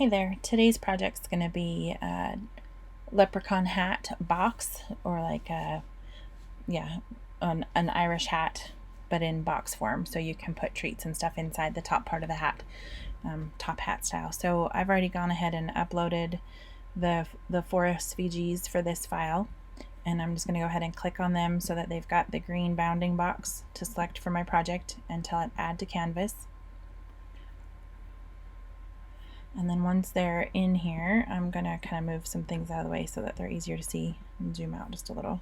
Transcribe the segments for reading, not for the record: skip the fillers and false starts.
Hey there, today's project's going to be a Leprechaun Hat box, or like an Irish hat, but in box form, so you can put treats and stuff inside the top part of the hat, top hat style. So I've already gone ahead and uploaded the 4 SVGs for this file, and I'm just going to go ahead and click on them so that they've got the green bounding box to select for my project and tell it add to canvas. And then once they're in here, I'm going to kind of move some things out of the way so that they're easier to see and zoom out just a little.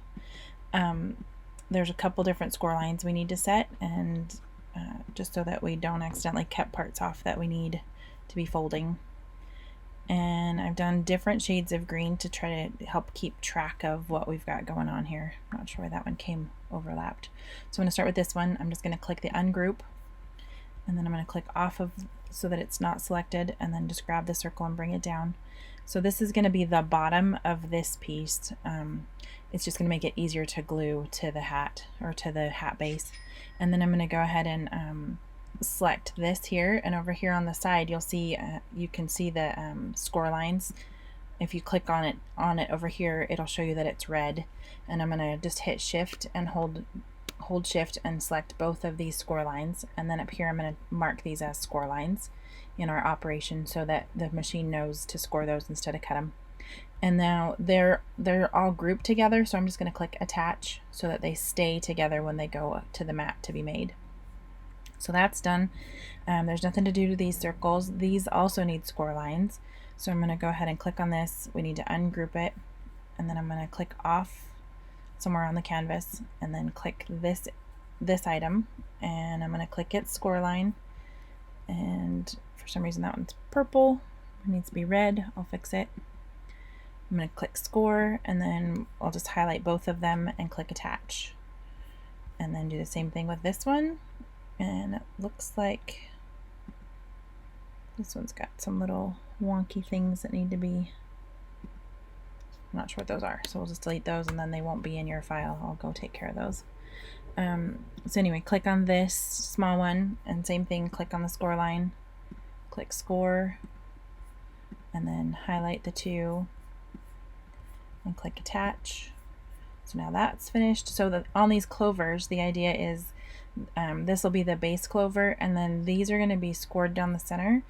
There's a couple different score lines we need to set, and just so that we don't accidentally cut parts off that we need to be folding. And I've done different shades of green to try to help keep track of what we've got going on here. I'm not sure why that one came overlapped. So I'm going to start with this one. I'm just going to click the ungroup, and then I'm going to click off of so that it's not selected, and then just grab the circle and bring it down. So this is going to be the bottom of this piece. It's just going to make it easier to glue to the hat, or to the hat base. And then I'm going to go ahead and select this here, and over here on the side you'll see you can see the score lines. If you click on it over here, it'll show you that it's red, and I'm going to just hit shift and hold shift and select both of these score lines, and then up here I'm going to mark these as score lines in our operation so that the machine knows to score those instead of cut them. And now they're all grouped together, so I'm just going to click attach so that they stay together when they go to the mat to be made. So that's done. There's nothing to do to these circles. These also need score lines, so I'm going to go ahead and click on this. We need to ungroup it, and then I'm going to click off somewhere on the canvas, and then click this item, and I'm going to click its score line, and for some reason that one's purple. It needs to be red. I'll fix it. I'm going to click score, and then I'll just highlight both of them and click attach, and then do the same thing with this one. And it looks like this one's got some little wonky things that need to be, I'm not sure what those are, so we'll just delete those, and then they won't be in your file. I'll go take care of those. So anyway, click on this small one, and same thing, click on the score line, click score, and then highlight the two and click attach. So now that's finished. So that on these clovers, the idea is this will be the base clover, and then these are going to be scored down the center,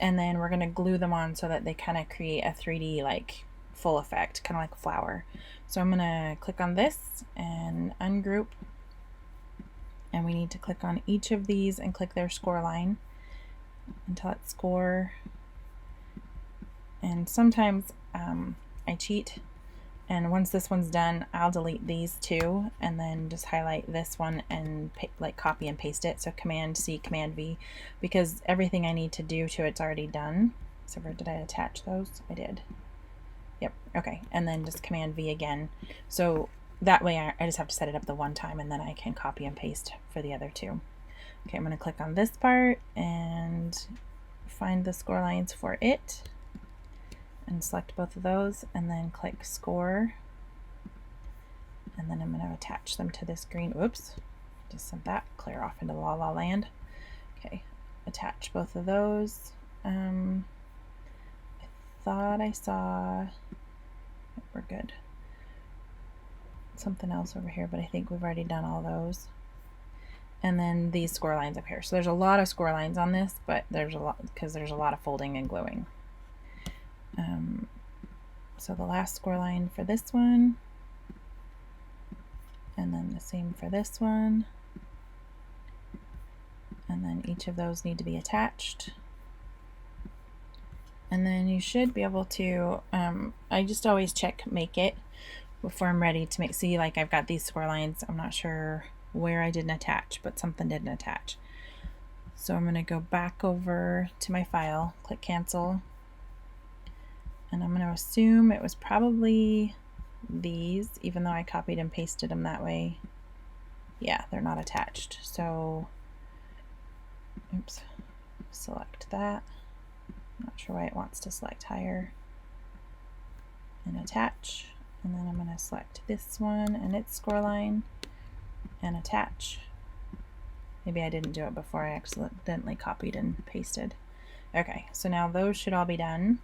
and then we're going to glue them on so that they kind of create a 3D like full effect, kind of like a flower. So I'm going to click on this and ungroup, and we need to click on each of these and click their score line until it's score. And sometimes I cheat, and once this one's done, I'll delete these two and then just highlight this one and like copy and paste it. So Command C, Command V, because everything I need to do to it's already done. So did I attach those? I did. Yep. Okay. And then just Command V again. So that way I just have to set it up the one time, and then I can copy and paste for the other two. Okay, I'm going to click on this part and find the score lines for it and select both of those, and then click score, and then I'm going to attach them to this green. Whoops, just sent that clear off into La La Land. Okay, attach both of those. I thought I saw, we're good, something else over here, but I think we've already done all those. And then these score lines up here. So there's a lot of score lines on this, but there's a lot because there's a lot of folding and gluing. So the last score line for this one, and then the same for this one, and then each of those need to be attached. And then you should be able to, I just always check make it before I'm ready to make, see, like I've got these score lines. I'm not sure where I didn't attach, but something didn't attach. So I'm going to go back over to my file, click cancel, and I'm going to assume it was probably these, even though I copied and pasted them that way. Yeah, they're not attached. So, oops, select that. Not sure why it wants to select higher, and attach. And then I'm going to select this one and its score line and attach. Maybe I didn't do it before I accidentally copied and pasted. Okay, so now those should all be done.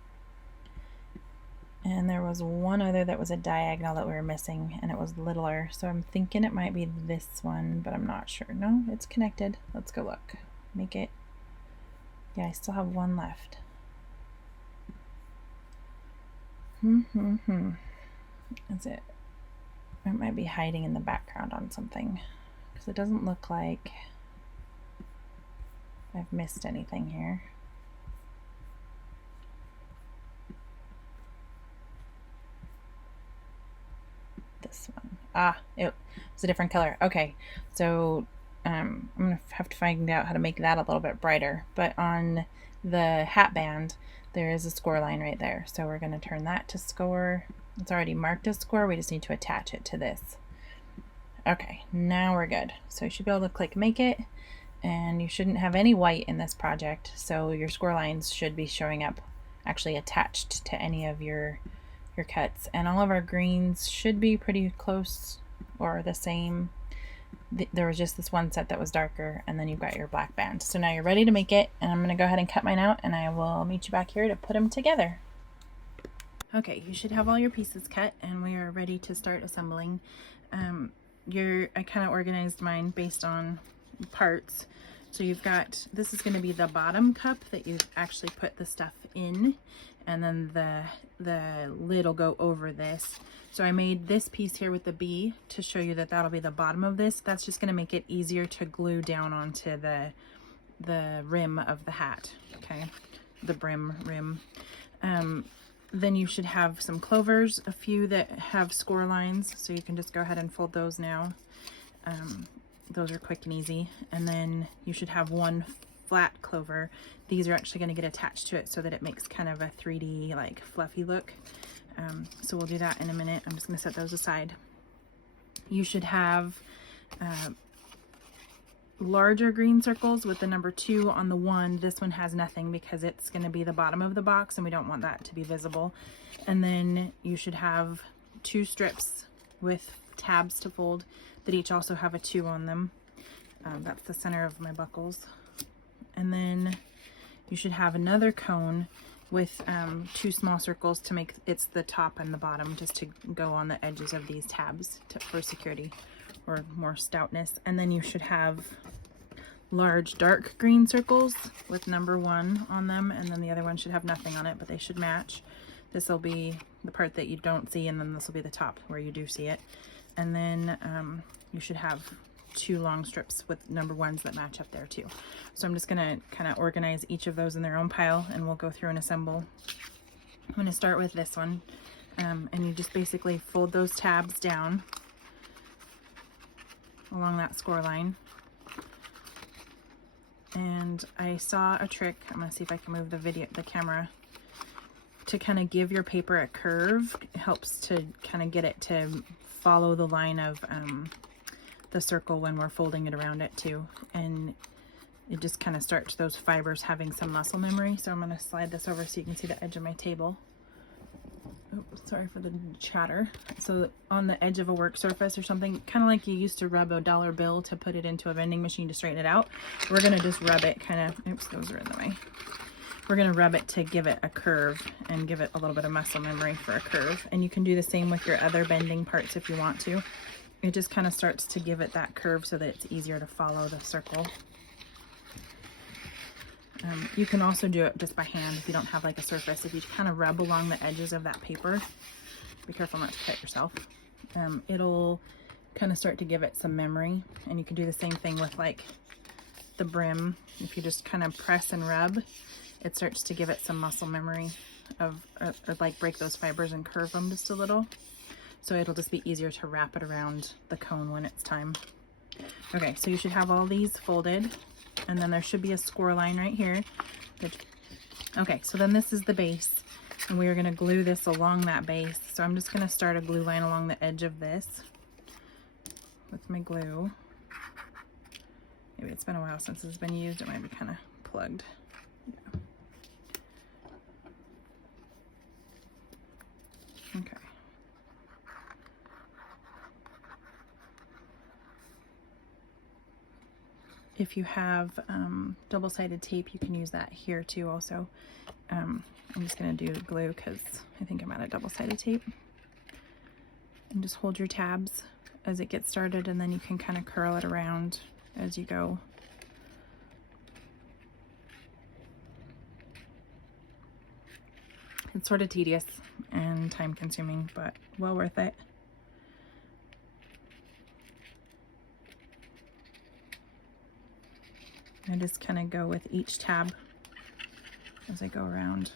And there was one other that was a diagonal that we were missing, and it was littler. So I'm thinking it might be this one, but I'm not sure. No, it's connected. Let's go look. Make it. Yeah, I still have one left. That's it. It might be hiding in the background on something, because it doesn't look like I've missed anything here. This one. Ah, it was a different color. Okay, so I'm gonna have to find out how to make that a little bit brighter. But on the hat band, there is a score line right there. So we're gonna turn that to score. It's already marked as score. We just need to attach it to this. Okay, now we're good. So you should be able to click make it, and you shouldn't have any white in this project. So your score lines should be showing up actually attached to any of your cuts, and all of our greens should be pretty close or the same. There was just this one set that was darker, and then you've got your black band. So now you're ready to make it, and I'm going to go ahead and cut mine out, and I will meet you back here to put them together. Okay, you should have all your pieces cut, and we are ready to start assembling. I kind of organized mine based on parts. So you've got, this is going to be the bottom cup that you've actually put the stuff in, and then the lid will go over this. So I made this piece here with the B to show you that that'll be the bottom of this. That's just going to make it easier to glue down onto the rim of the hat, okay? The brim rim. Then you should have some clovers, a few that have score lines, so you can just go ahead and fold those now. Those are quick and easy. And then you should have one flat clover. These are actually going to get attached to it so that it makes kind of a 3D like fluffy look. So we'll do that in a minute. I'm just going to set those aside. You should have larger green circles with the number 2 on the 1. This one has nothing because it's going to be the bottom of the box and we don't want that to be visible. And then you should have 2 strips with tabs to fold that each also have a 2 on them. That's the center of my buckles. And then you should have another cone with 2 small circles to make it's the top and the bottom, just to go on the edges of these tabs for security or more stoutness. And then you should have large dark green circles with number 1 on them, and then the other one should have nothing on it, but they should match. This will be the part that you don't see, and then this will be the top where you do see it. And then you should have 2 long strips with number 1s that match up there too. So I'm just gonna kind of organize each of those in their own pile, and we'll go through and assemble. I'm gonna start with this one, and you just basically fold those tabs down along that score line. And I saw a trick. I'm gonna see if I can move the camera to kind of give your paper a curve. It helps to kind of get it to follow the line of the circle when we're folding it around it too, and it just kind of starts those fibers having some muscle memory. So I'm going to slide this over so you can see the edge of my table. Oh, sorry for the chatter. So on the edge of a work surface or something, kind of like you used to rub a dollar bill to put it into a vending machine to straighten it out, we're going to just rub it kind of, oops, those are in the way. We're going to rub it to give it a curve and give it a little bit of muscle memory for a curve. And you can do the same with your other bending parts if you want to. It just kind of starts to give it that curve so that it's easier to follow the circle. You can also do it just by hand if you don't have like a surface. If you kind of rub along the edges of that paper, be careful not to cut yourself. It'll kind of start to give it some memory. And you can do the same thing with like the brim. If you just kind of press and rub, it starts to give it some muscle memory of, or like break those fibers and curve them just a little. So it'll just be easier to wrap it around the cone when it's time. Okay, so you should have all these folded, and then there should be a score line right here. Okay, so then this is the base, and we are going to glue this along that base. So I'm just going to start a glue line along the edge of this with my glue. Maybe it's been a while since it's been used. It might be kind of plugged. Yeah. Okay. if you have double-sided tape, you can use that here too also. I'm just gonna do glue because I think I'm out of double-sided tape. And just hold your tabs as it gets started, and then you can kind of curl it around as you go. It's sort of tedious and time consuming, but well worth it. I just kind of go with each tab as I go around.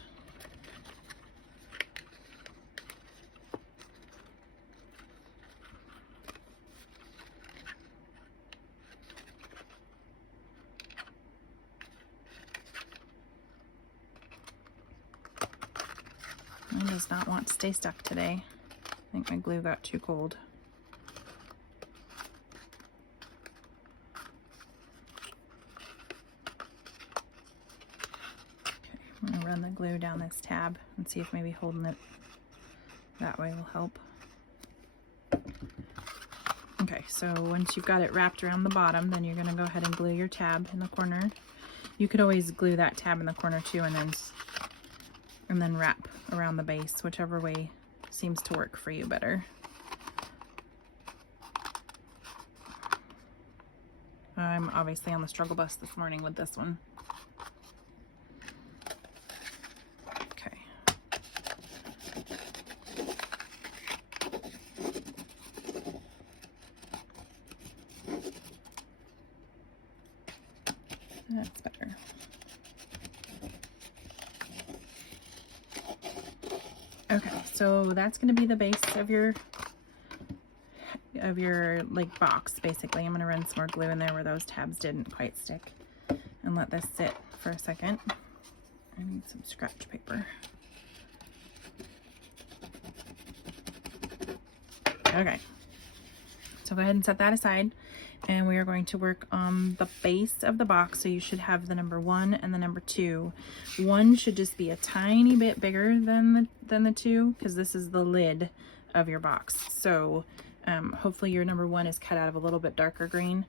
Mine does not want to stay stuck today. I think my glue got too cold. I'm gonna run the glue down this tab and see if maybe holding it that way will help. Okay, so once you've got it wrapped around the bottom, then you're gonna go ahead and glue your tab in the corner. You could always glue that tab in the corner too, and then wrap around the base, whichever way seems to work for you better. I'm obviously on the struggle bus this morning with this one. Okay. That's better. Okay, so that's going to be the base of your like box basically. I'm going to run some more glue in there where those tabs didn't quite stick and let this sit for a second. I need some scratch paper. Okay, so go ahead and set that aside, and we are going to work on the base of the box. So you should have the number 1 and the number 2. 1 should just be a tiny bit bigger than the 2, because this is the lid of your box. So hopefully your number 1 is cut out of a little bit darker green,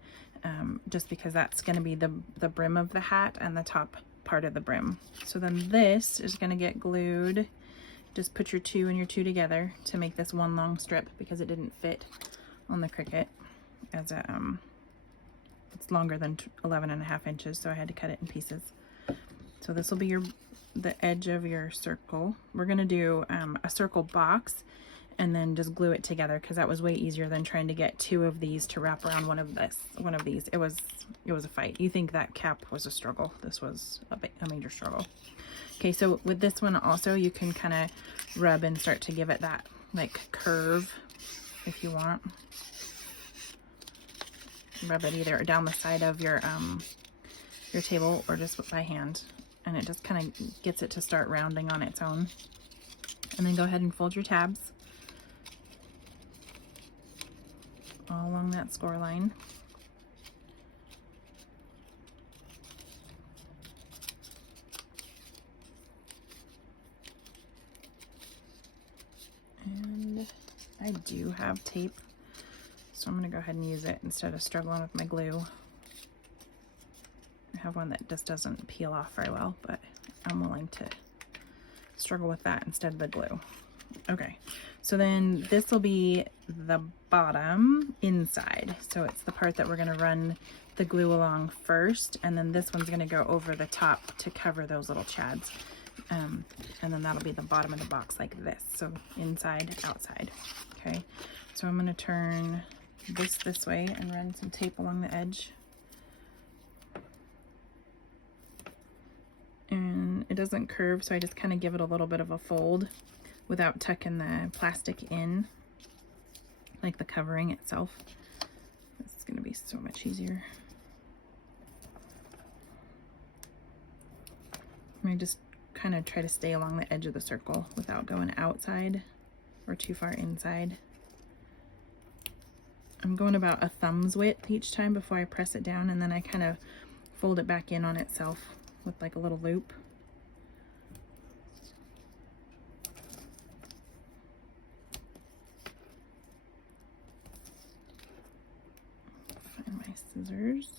just because that's going to be the brim of the hat and the top part of the brim. So then this is going to get glued. Just put your 2 and your 2 together to make this one long strip, because it didn't fit on the Cricut as a it's longer than 11.5 inches, so I had to cut it in pieces. So this will be the edge of your circle. We're gonna do a circle box and then just glue it together, because that was way easier than trying to get 2 of these to wrap around one of these. It was a fight. You think that cap was a struggle. This was a major struggle. Okay, so with this one also, you can kind of rub and start to give it that like curve if you want. Rub it either down the side of your table or just by hand, and it just kind of gets it to start rounding on its own. And then go ahead and fold your tabs all along that score line. And I do have tape, so I'm going to go ahead and use it instead of struggling with my glue. I have one that just doesn't peel off very well, but I'm willing to struggle with that instead of the glue. Okay, so then this will be the bottom inside. So it's the part that we're going to run the glue along first, and then this one's going to go over the top to cover those little chads. And then that'll be the bottom of the box like this. So inside, outside. Okay, so I'm going to turn this way and run some tape along the edge. And it doesn't curve, so I just kind of give it a little bit of a fold without tucking the plastic in, like the covering itself. This is going to be so much easier. I just kind of try to stay along the edge of the circle without going outside or too far inside. I'm going about a thumb's width each time before I press it down, and then I kind of fold it back in on itself with like a little loop. Find my scissors.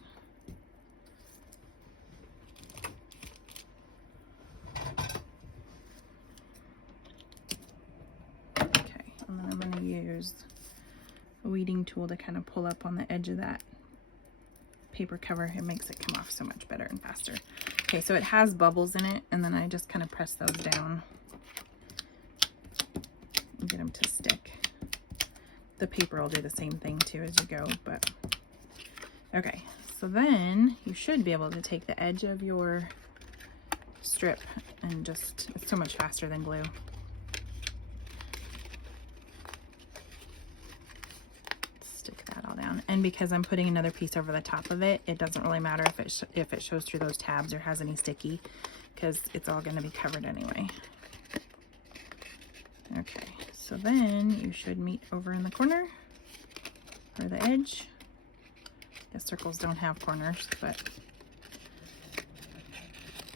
use a weeding tool to kind of pull up on the edge of that paper cover. It makes it come off so much better and faster. Okay, so it has bubbles in it, and then I just kind of press those down and get them to stick. The paper will do the same thing too as you go, but okay. So then you should be able to take the edge of your strip and just, it's so much faster than glue. Stick that all down. And because I'm putting another piece over the top of it, it doesn't really matter if it shows through those tabs or has any sticky, because it's all going to be covered anyway. Okay, so then you should meet over in the corner or the edge. The circles don't have corners, but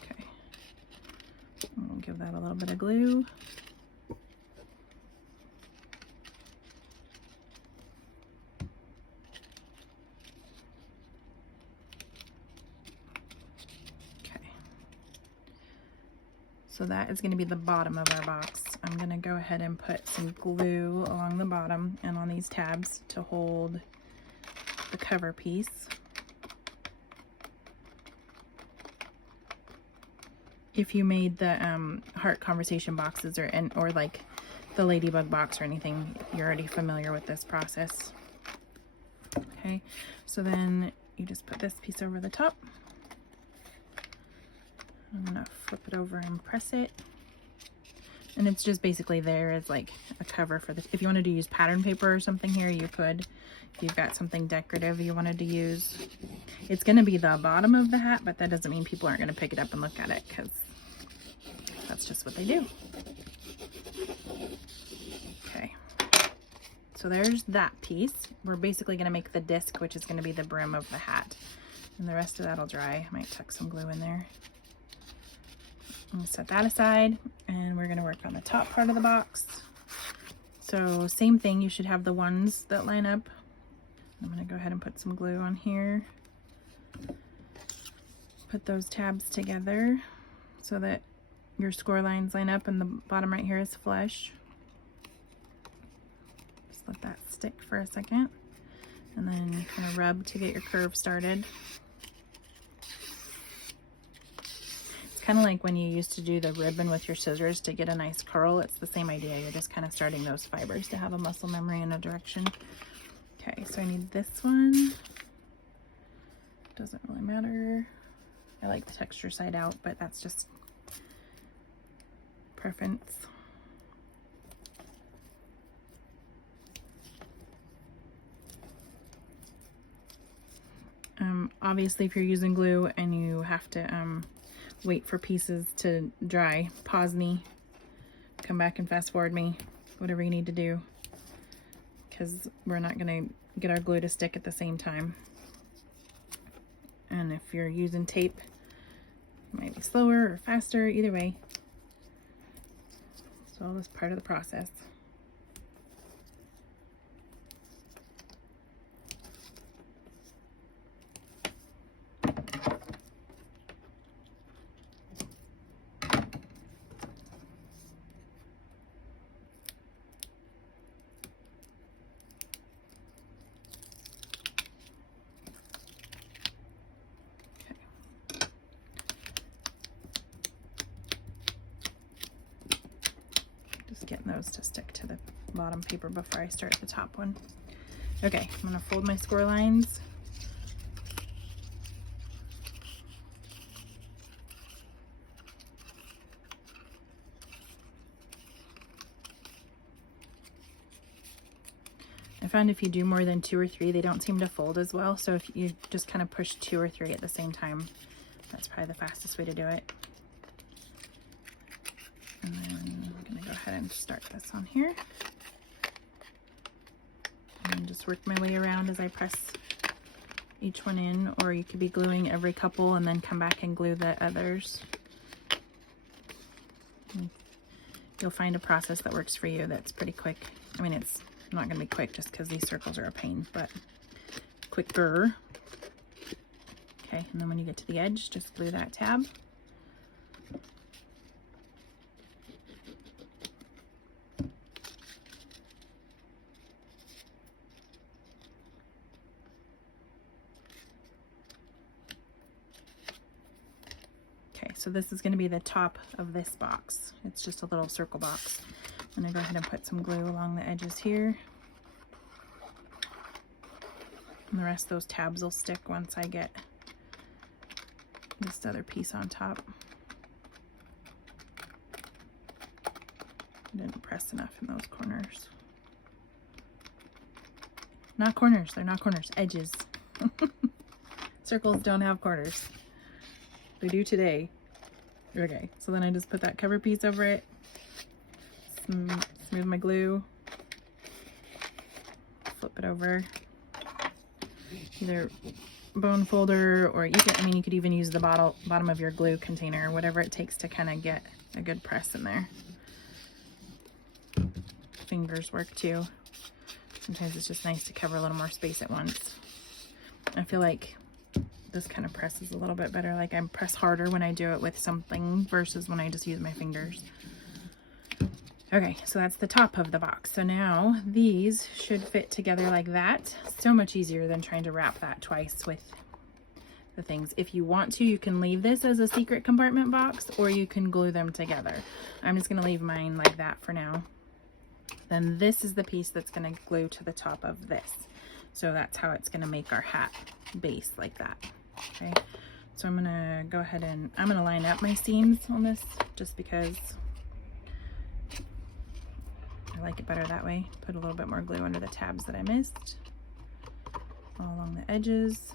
okay. We'll give that a little bit of glue. Okay. So that is going to be the bottom of our box. I'm going to go ahead and put some glue along the bottom and on these tabs to hold the cover piece. If you made the heart conversation boxes or like the ladybug box or anything, you're already familiar with this process. Okay, so then you just put this piece over the top. I'm gonna flip it over and press it. And it's just basically there as like a cover for this. If you wanted to use pattern paper or something here, you could. If you've got something decorative you wanted to use. It's going to be the bottom of the hat, but that doesn't mean people aren't going to pick it up and look at it, because that's just what they do. Okay. So there's that piece. We're basically going to make the disc, which is going to be the brim of the hat. And the rest of that will dry. I might tuck some glue in there. I'm gonna set that aside, and we're gonna work on the top part of the box. So same thing, you should have the ones that line up. I'm gonna go ahead and put some glue on here. Put those tabs together so that your score lines line up and the bottom right here is flush. Just let that stick for a second, and then kind of rub to get your curve started. Kind of like when you used to do the ribbon with your scissors to get a nice curl. It's the same idea. You're just kind of starting those fibers to have a muscle memory in a direction. Okay, so I need this one. Doesn't really matter. I like the texture side out, but that's just preference. Obviously, if you're using glue and you have to wait for pieces to dry, pause me, come back and fast forward me, whatever you need to do, because we're not going to get our glue to stick at the same time. And if you're using tape, it might be slower or faster, either way. So all this part of the process. Getting those to stick to the bottom paper before I start the top one. Okay, I'm gonna fold my score lines. I found if you do more than 2 or 3, they don't seem to fold as well. So if you just kind of push 2 or 3 at the same time, that's probably the fastest way to do it. And then I'm going to go ahead and start this on here. And just work my way around as I press each one in, or you could be gluing every couple and then come back and glue the others. And you'll find a process that works for you that's pretty quick. I mean, it's not going to be quick just because these circles are a pain, but quicker. Okay, and then when you get to the edge, just glue that tab. so this is going to be the top of this box. It's just a little circle box. I'm going to go ahead and put some glue along the edges here. And the rest of those tabs will stick once I get this other piece on top. I didn't press enough in those corners. Not corners, they're not corners, edges. Circles don't have corners. They do today. Okay, so then I just put that cover piece over it, smooth my glue, flip it over, either bone folder, or you can, I mean, you could even use the bottom of your glue container, whatever it takes to kind of get a good press in there. Fingers work too. Sometimes it's just nice to cover a little more space at once. I feel like this kind of presses a little bit better. Like I press harder when I do it with something versus when I just use my fingers. Okay, so that's the top of the box. So now these should fit together like that. So much easier than trying to wrap that twice with the things. If you want to, you can leave this as a secret compartment box, or you can glue them together. I'm just gonna leave mine like that for now. Then this is the piece that's gonna glue to the top of this. So that's how it's gonna make our hat base like that. Okay, so I'm gonna go ahead and I'm gonna line up my seams on this just because I like it better that way. Put a little bit more glue under the tabs that I missed, all along the edges.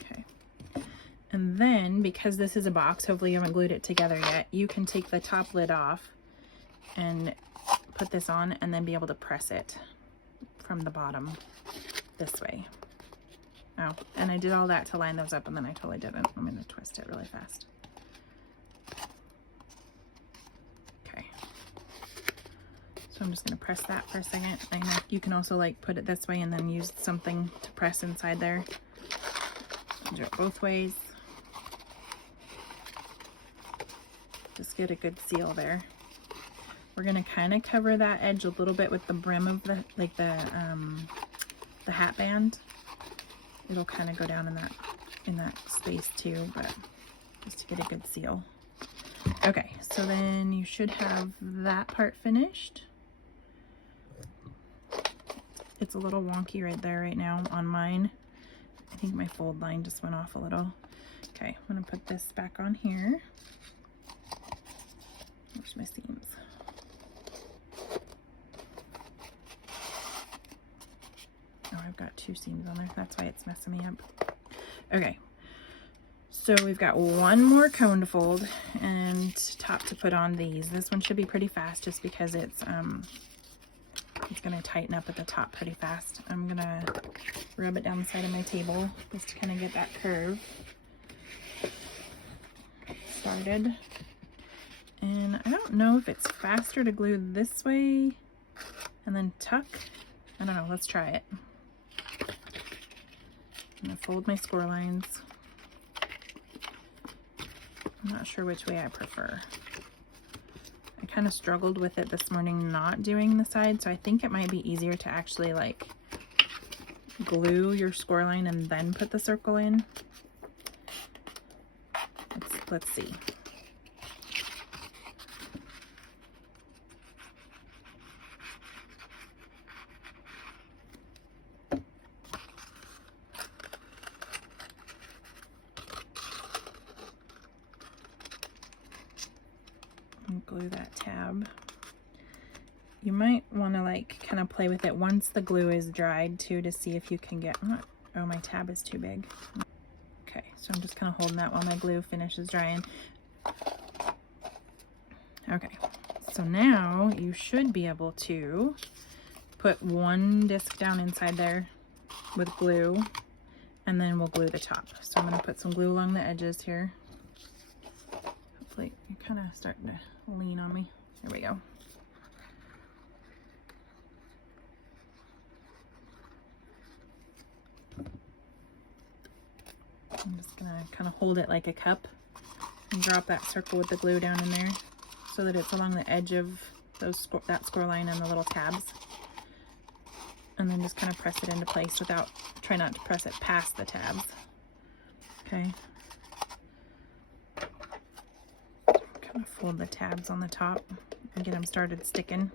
Okay, and then because this is a box, hopefully you haven't glued it together yet, you can take the top lid off and put this on and then be able to press it from the bottom this way. Oh, and I did all that to line those up, and then I totally didn't. I'm going to twist it really fast. Okay. So I'm just going to press that for a second. I know you can also like put it this way and then use something to press inside there. Do it both ways. Just get a good seal there. We're going to kind of cover that edge a little bit with the brim of the, like the hat band. It'll kind of go down in that space too, but just to get a good seal. Okay, so then you should have that part finished. It's a little wonky right there right now on mine. I think my fold line just went off a little. Okay, I'm gonna put this back on here. Where's my seams? Oh, I've got two seams on there. That's why it's messing me up. Okay, so we've got one more cone to fold and top to put on these. This one should be pretty fast just because it's gonna tighten up at the top pretty fast. I'm gonna rub it down the side of my table just to kind of get that curve started. And I don't know if it's faster to glue this way and then tuck. I don't know, let's try it. I'm gonna fold my score lines. I'm not sure which way I prefer. I kind of struggled with it this morning not doing the side, so I think it might be easier to actually like glue your score line and then put the circle in. Let's see. Glue that tab. You might want to like kind of play with it once the glue is dried too to see if you can get, oh, my tab is too big. Okay, so I'm just kind of holding that while my glue finishes drying. Okay, so now you should be able to put one disc down inside there with glue, and then we'll glue the top. So I'm going to put some glue along the edges here. Hopefully you're kind of starting to lean on me. There we go. I'm just gonna kind of hold it like a cup and drop that circle with the glue down in there so that it's along the edge of that score line and the little tabs. And then just kind of press it into place try not to press it past the tabs. Okay. Kind of fold the tabs on the top and get them started sticking.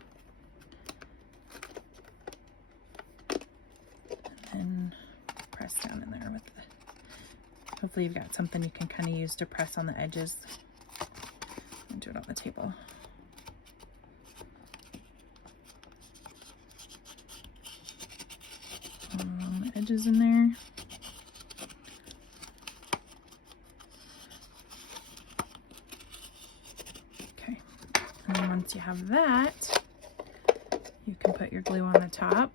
And press down in there with hopefully you've got something you can kind of use to press on the edges. And do it on the table. The edges in there. Okay, and then once you have that, you can put your glue on the top.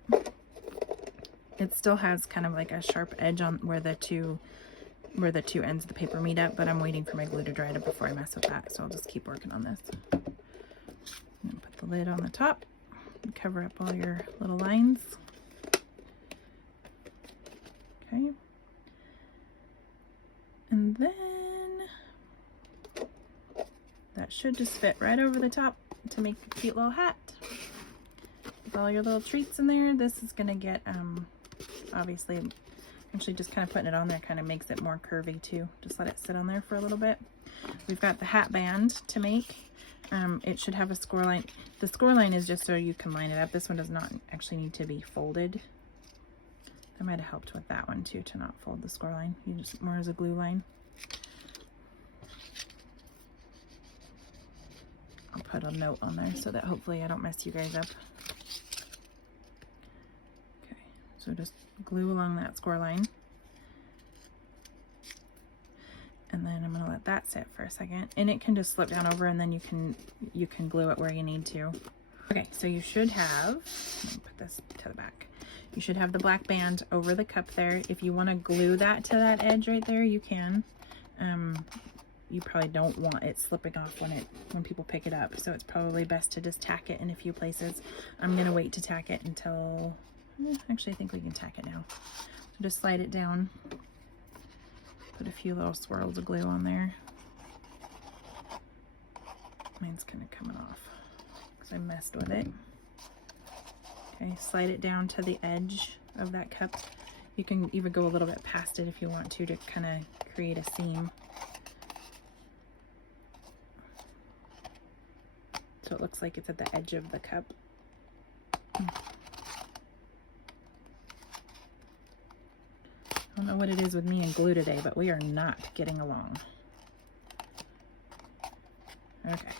It still has kind of like a sharp edge on where the two ends of the paper meet up, but I'm waiting for my glue to dry before I mess with that, so I'll just keep working on this. And put the lid on the top and cover up all your little lines. Okay. And then that should just fit right over the top to make a cute little hat. With all your little treats in there, this is gonna get, obviously, actually just kind of putting it on there kind of makes it more curvy too. Just let it sit on there for a little bit. We've got the hat band to make. It should have a score line. The score line is just so you can line it up. This one does not actually need to be folded. That might have helped with that one too, to not fold the score line. You just more as a glue line. I'll put a note on there so that hopefully I don't mess you guys up. Okay, so just glue along that score line. And then I'm gonna let that sit for a second. And it can just slip down over and then you can glue it where you need to. Okay, so you should have, let me put this to the back. You should have the black band over the cup there. If you want to glue that to that edge right there, you can. You probably don't want it slipping off when people pick it up, so it's probably best to just tack it in a few places. I'm gonna wait to tack it until, actually I think we can tack it now. So just slide it down, put a few little swirls of glue on there. Mine's kind of coming off because I messed with it. Okay, slide it down to the edge of that cup. You can even go a little bit past it if you want to kind of create a seam. So it looks like it's at the edge of the cup. I don't know what it is with me and glue today, but we are not getting along. Okay.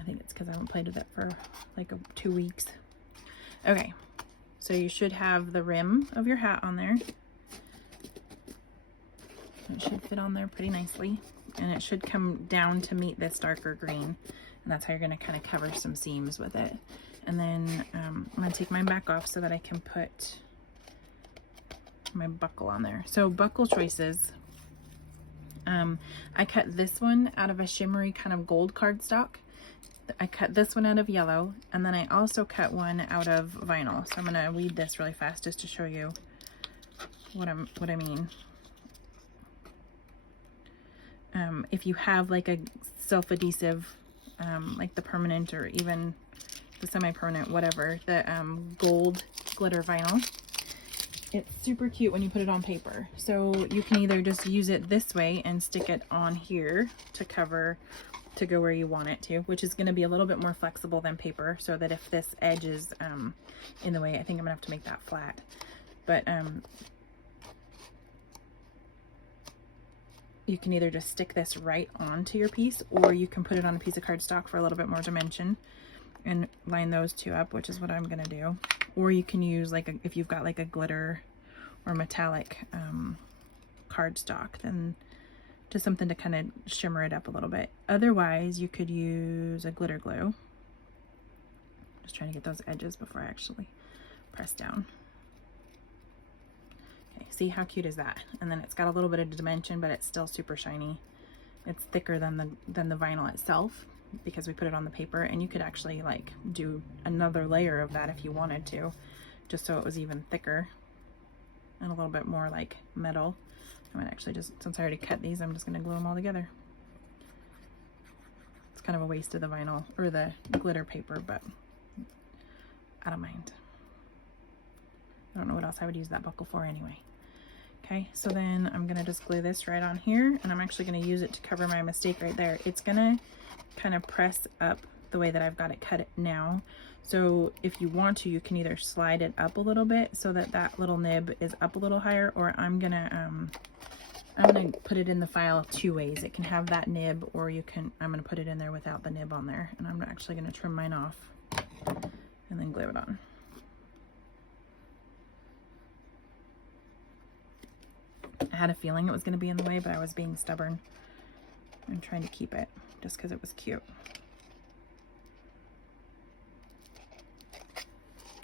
I think it's because I haven't played with it for like 2 weeks. Okay, so you should have the rim of your hat on there. It should fit on there pretty nicely, and it should come down to meet this darker green, and that's how you're going to kind of cover some seams with it. And then I'm going to take mine back off so that I can put my buckle on there. So buckle choices. I cut this one out of a shimmery kind of gold cardstock. I cut this one out of yellow, and then I also cut one out of vinyl. So I'm going to weed this really fast just to show you what I mean. If you have like a self-adhesive, like the permanent or even the semi-permanent, whatever, the gold glitter vinyl, it's super cute when you put it on paper. So you can either just use it this way and stick it on here to cover, to go where you want it to, which is going to be a little bit more flexible than paper, so that if this edge is in the way, I think I'm gonna have to make that flat. But you can either just stick this right onto your piece, or you can put it on a piece of cardstock for a little bit more dimension and line those two up, which is what I'm gonna do. Or you can use like if you've got like a glitter or metallic cardstock, then just something to kind of shimmer it up a little bit. Otherwise, you could use a glitter glue. Just trying to get those edges before I actually press down. Okay, see how cute is that? And then it's got a little bit of dimension, but it's still super shiny. It's thicker than the vinyl itself because we put it on the paper, and you could actually like do another layer of that if you wanted to, just so it was even thicker and a little bit more like metal. I'm gonna actually just, since I already cut these, I'm just gonna glue them all together. kind of a waste of the vinyl or the glitter paper, but I don't mind. I don't know what else I would use that buckle for anyway. Okay, so then I'm gonna just glue this right on here, and I'm actually gonna use it to cover my mistake right there. It's gonna kind of press up the way that I've got it cut now. So if you want to, you can either slide it up a little bit so that that little nib is up a little higher, or I'm gonna put it in the file two ways. It can have that nib, or I'm gonna put it in there without the nib on there, and I'm actually gonna trim mine off and then glue it on. I had a feeling it was going to be in the way, but I was being stubborn and trying to keep it just because it was cute.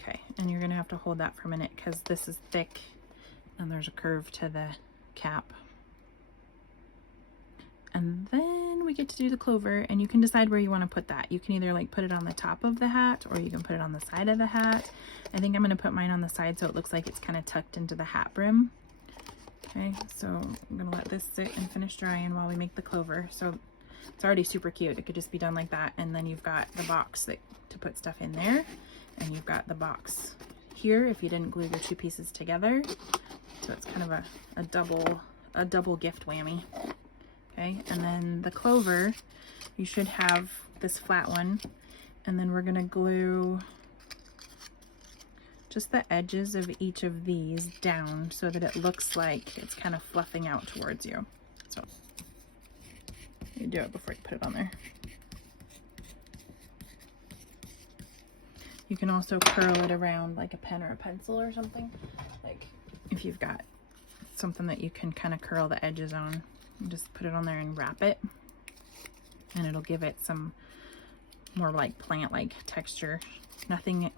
Okay, and you're going to have to hold that for a minute because this is thick and there's a curve to the cap. And then we get to do the clover, and you can decide where you want to put that. You can either like put it on the top of the hat, or you can put it on the side of the hat. I think I'm going to put mine on the side so it looks like it's kind of tucked into the hat brim. Okay, so I'm gonna let this sit and finish drying while we make the clover. So it's already super cute. It could just be done like that, and then you've got the box to put stuff in there, and you've got the box here if you didn't glue the two pieces together. So it's kind of a double gift whammy. Okay, and then the clover, you should have this flat one, and then we're gonna glue just the edges of each of these down so that it looks like it's kind of fluffing out towards you. So you do it before you put it on there. You can also curl it around like a pen or a pencil or something. Like if you've got something that you can kind of curl the edges on, you just put it on there and wrap it, and it'll give it some more like plant-like texture. Nothing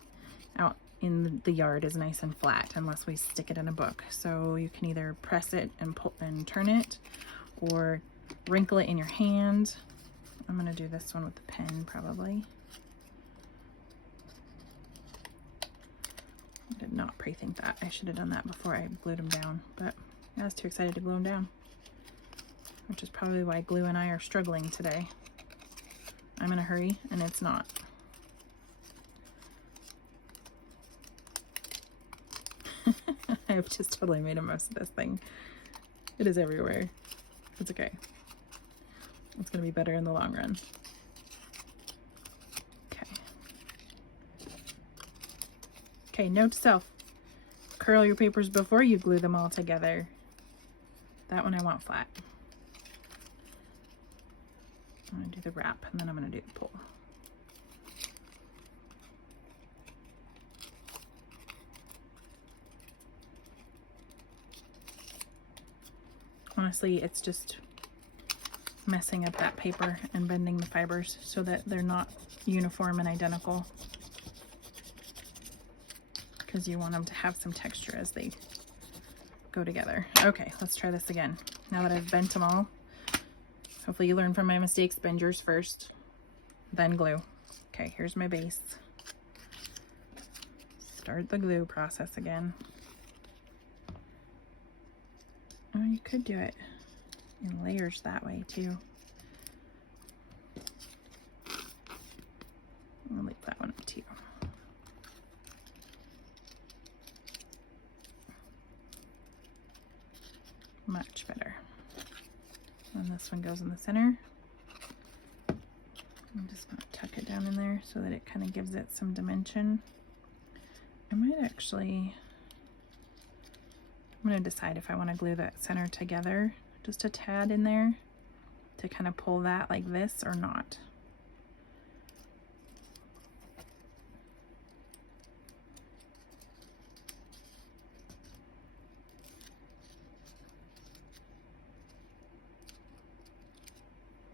out in the yard is nice and flat unless we stick it in a book. So you can either press it and pull and turn it, or wrinkle it in your hand. I'm gonna do this one with the pen probably. I did not pre-think that. I should have done that before I glued them down, but I was too excited to glue them down, which is probably why glue and I are struggling today. I'm in a hurry and it's not. I have just totally made a mess of this thing. It is everywhere. It's okay. It's gonna be better in the long run. Okay. Okay, note to self. Curl your papers before you glue them all together. That one I want flat. I'm gonna do the wrap, and then I'm gonna do the pull. Honestly, it's just messing up that paper and bending the fibers so that they're not uniform and identical, because you want them to have some texture as they go together. Okay, let's try this again. Now that I've bent them all, hopefully you learn from my mistakes. Bend yours first, then glue. Okay, here's my base. Start the glue process again. Oh, you could do it in layers that way too. I'll leave that one up to you. Much better. And this one goes in the center. I'm just going to tuck it down in there so that it kind of gives it some dimension. I might actually... I'm going to decide if I want to glue that center together just a tad in there to kind of pull that like this or not.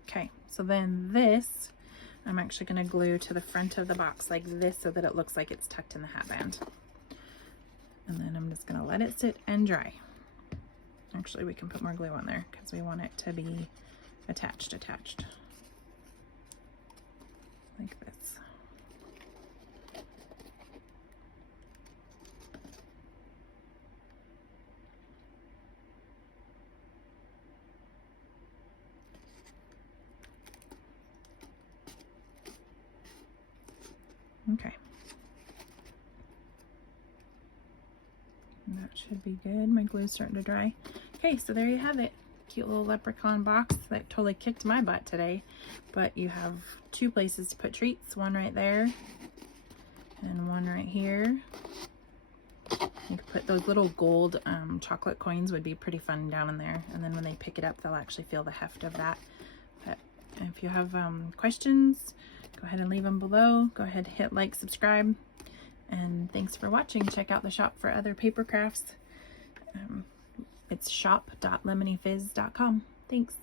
Okay, so then this, I'm actually going to glue to the front of the box like this so that it looks like it's tucked in the hat band. And then I'm just going to let it sit and dry. Actually, we can put more glue on there because we want it to be attached. Like this. Okay. That should be good. My glue's starting to dry. Okay, so there you have it. Cute little leprechaun box that totally kicked my butt today. But you have 2 places to put treats, one right there and one right here. You could put those little gold chocolate coins, would be pretty fun down in there. And then when they pick it up, they'll actually feel the heft of that. But if you have questions, go ahead and leave them below. Go ahead, hit like, subscribe. And thanks for watching. Check out the shop for other paper crafts. It's shop.lemonyfizz.com. Thanks.